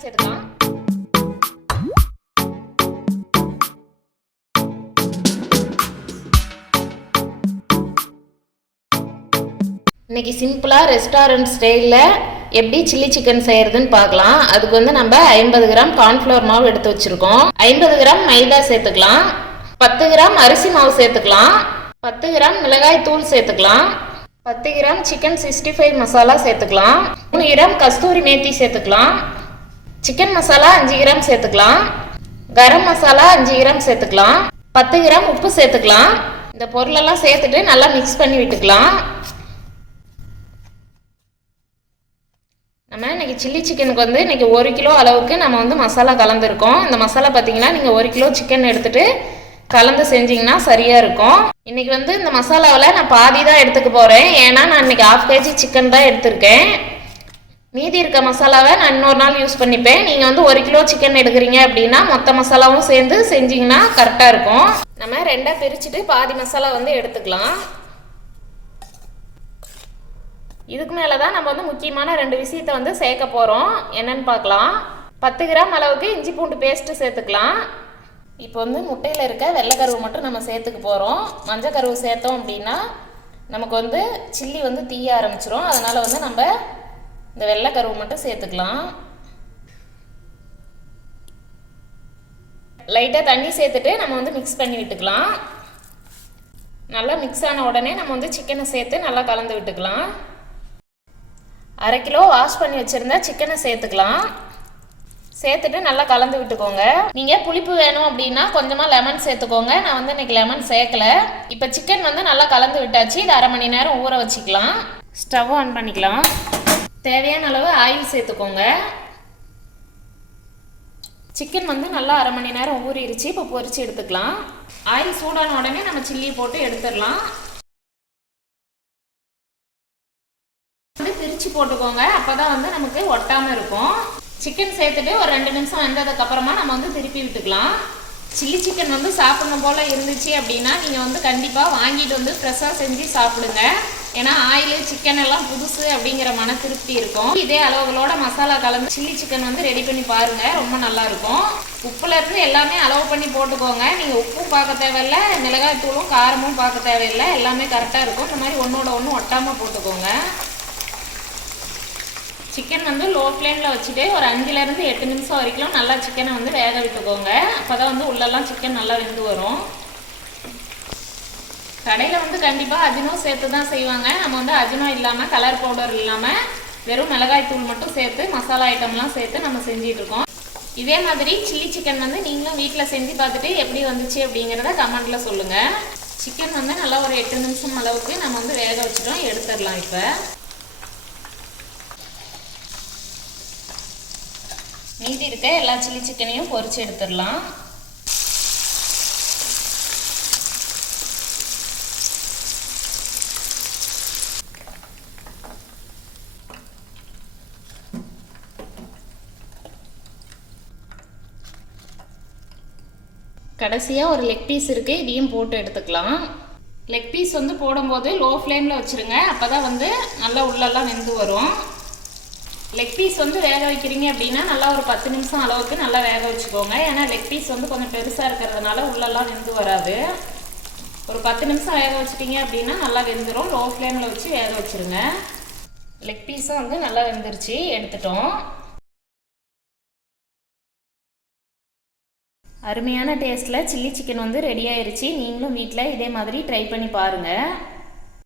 Gram சேர்த்துக்கலாம். இன்றைக்கி சிம்பிளாக ரெஸ்டாரண்ட் ஸ்டைலில் எப்படி சில்லி சிக்கன் செய்கிறதுன்னு பார்க்கலாம். அதுக்கு வந்து நம்ம 50 கிராம் கார்ன்ஃப்ளவர் மாவு எடுத்து வச்சுருக்கோம். 50 கிராம் மைதா சேர்த்துக்கலாம். 10 கிராம் அரிசி மாவு சேர்த்துக்கலாம். 10 கிராம் மிளகாய் தூள் சேர்த்துக்கலாம். 10 கிராம் சிக்கன் 65 மசாலா சேர்த்துக்கலாம். 3 கிராம் கஸ்தூரி மேத்தி சேர்த்துக்கலாம். சிக்கன் மசாலா 5 கிராம் சேர்த்துக்கலாம். கரம் மசாலா 5 கிராம் சேர்த்துக்கலாம். 10 கிராம் உப்பு சேர்த்துக்கலாம். இந்த பொருளெல்லாம் சேர்த்துட்டு நல்லா மிக்ஸ் பண்ணி விட்டுக்கலாம். நம்ம இன்றைக்கி சில்லி சிக்கனுக்கு வந்து இன்றைக்கி 1 கிலோ அளவுக்கு நம்ம வந்து மசாலா கலந்துருக்கோம். இந்த மசாலா பார்த்திங்கன்னா நீங்கள் 1 கிலோ சிக்கன் எடுத்துகிட்டு கலந்து செஞ்சிங்கன்னா சரியாக இருக்கும். இன்றைக்கி வந்து இந்த மசாலாவில் நான் பாதி தான் எடுத்துக்க போகிறேன். ஏன்னா நான் இன்றைக்கி 1/2 kg சிக்கன் தான் எடுத்திருக்கேன். மீதி இருக்க மசாலாவை நான் இன்னொரு நாள் யூஸ் பண்ணிப்பேன். நீங்கள் வந்து 1 கிலோ சிக்கன் எடுக்கிறீங்க அப்படின்னா மொத்த மசாலாவும் சேர்ந்து செஞ்சிங்கன்னா கரெக்டாக இருக்கும். நம்ம 2ஆக பிரிச்சுட்டு பாதி மசாலா வந்து எடுத்துக்கலாம். இதுக்கு மேலே தான் நம்ம வந்து முக்கியமான 2 விஷயத்தை வந்து சேர்க்க போகிறோம். என்னென்னு பார்க்கலாம். 10 கிராம் அளவுக்கு இஞ்சி பூண்டு பேஸ்ட்டு சேர்த்துக்கலாம். இப்போ வந்து முட்டையில் இருக்க வெள்ளைக்கருவு மட்டும் நம்ம சேர்த்துக்க போகிறோம். மஞ்சள் கருவு சேர்த்தோம் அப்படின்னா நமக்கு வந்து சில்லி வந்து தீய ஆரம்பிச்சிரும். அதனால் வந்து நம்ம இந்த வெள்ளைக்கருவு மட்டும் சேர்த்துக்கலாம். லைட்டாக தண்ணி சேர்த்துட்டு நம்ம வந்து மிக்ஸ் பண்ணி விட்டுக்கலாம். நல்லா மிக்ஸ் ஆன உடனே நம்ம வந்து சிக்கனை சேர்த்து நல்லா கலந்து விட்டுக்கலாம். 1/2 கிலோ வாஷ் பண்ணி வச்சுருந்தா சிக்கனை சேர்த்துக்கலாம். சேர்த்துட்டு நல்லா கலந்து விட்டுக்கோங்க. நீங்கள் புளிப்பு வேணும் அப்படின்னா கொஞ்சமாக லெமன் சேர்த்துக்கோங்க. நான் வந்து இன்றைக்கி லெமன் சேர்க்கலை. இப்போ சிக்கன் வந்து நல்லா கலந்து விட்டாச்சு. இது 1/2 மணி நேரம் ஊற வச்சுக்கலாம். ஸ்டவ் ஆன் பண்ணிக்கலாம். தேவையான அளவு ஆயில் சேர்த்துக்கோங்க. சிக்கன் வந்து நல்லா 1/2 மணி நேரம் ஊறிடுச்சு. இப்போ பொரிச்சு எடுத்துக்கலாம். ஆயில் சூடான உடனே நம்ம சில்லி போட்டு எடுத்துடலாம். பிரித்து போட்டுக்கோங்க. அப்போ தான் வந்து நமக்கு ஒட்டாமல் இருக்கும். சிக்கன் சேர்த்துட்டு ஒரு 2 நிமிஷம் வெந்ததுக்கப்புறமா நம்ம வந்து திருப்பி விட்டுக்கலாம். சில்லி சிக்கன் வந்து சாப்பிடணும் போல் இருந்துச்சு அப்படின்னா நீங்கள் வந்து கண்டிப்பாக வாங்கிட்டு வந்து ஃப்ரெஷ்ஷாக செஞ்சு சாப்பிடுங்க. ஏன்னா ஆயில் சிக்கன் எல்லாம் புதுசு அப்படிங்கிற மன திருப்தி இருக்கும். இதே அளவுகளோட மசாலா கலந்து சில்லி சிக்கன் வந்து ரெடி பண்ணி பாருங்கள். ரொம்ப நல்லாயிருக்கும். உப்புலேருந்து எல்லாமே அளவு பண்ணி போட்டுக்கோங்க. நீங்கள் உப்பும் பார்க்க தேவையில்லை, மிளகாய் தூளும் காரமும் பார்க்க தேவையில்லை. எல்லாமே கரெக்டாக இருக்கும். இந்த மாதிரி ஒன்றோட ஒன்று ஒட்டாமல் போட்டுக்கோங்க. சிக்கன் வந்து லோ ஃப்ளேமில் வச்சுட்டு ஒரு 5லேருந்து 8 நிமிஷம் வரைக்கும் நல்லா சிக்கனை வந்து வேக விட்டுக்கோங்க. அப்போ தான் வந்து உள்ளெல்லாம் சிக்கன் நல்லா வெந்து வரும். கடையில் வந்து கண்டிப்பாக அஜினோ சேர்த்து தான் செய்வாங்க. நம்ம வந்து அஜினோ இல்லாமல் கலர் பவுடர் இல்லாமல் வெறும் மிளகாய் தூள் மட்டும் சேர்த்து மசாலா ஐட்டம்லாம் சேர்த்து நம்ம செஞ்சிட்ருக்கோம். இதே மாதிரி சில்லி சிக்கன் வந்து நீங்களும் வீட்டில் செஞ்சு பார்த்துட்டு எப்படி வந்துச்சு அப்படிங்கிறத கமெண்ட்டில் சொல்லுங்கள். சிக்கன் வந்து நல்லா ஒரு 8 நிமிஷம் அளவுக்கு நம்ம வந்து வேக வச்சுட்டோம். எடுத்துடலாம். இப்போ மீதி இருக்க எல்லா சில்லி சிக்கனையும் பொரிச்சு எடுத்துடலாம். கடைசியாக ஒரு லெக் பீஸ் இருக்குது. இதையும் போட்டு எடுத்துக்கலாம். லெக் பீஸ் வந்து போடும்போது லோ ஃப்ளேமில் வச்சுருங்க. அப்போ தான் வந்து நல்லா உள்ளெல்லாம் வெந்து வரும். லெக் பீஸ் வந்து வேக வைக்கிறீங்க அப்படின்னா நல்லா ஒரு 10 நிமிஷம் அளவுக்கு நல்லா வேக வச்சுக்கோங்க. ஏன்னா லெக் பீஸ் வந்து கொஞ்சம் பெருசாக இருக்கிறதுனால உள்ளெல்லாம் வெந்து வராது. ஒரு 10 நிமிஷம் வேக வச்சிட்டிங்க அப்படின்னா நல்லா வெந்துடும். லோ ஃப்ளேமில் வச்சு வேக வச்சுருங்க. லெக் பீஸும் வந்து நல்லா வெந்துருச்சு. எடுத்துட்டோம். அருமையான டேஸ்ட்டில் சில்லி சிக்கன் வந்து ரெடி ஆயிடுச்சு. நீங்களும் வீட்டில் இதே மாதிரி ட்ரை பண்ணி பாருங்கள்.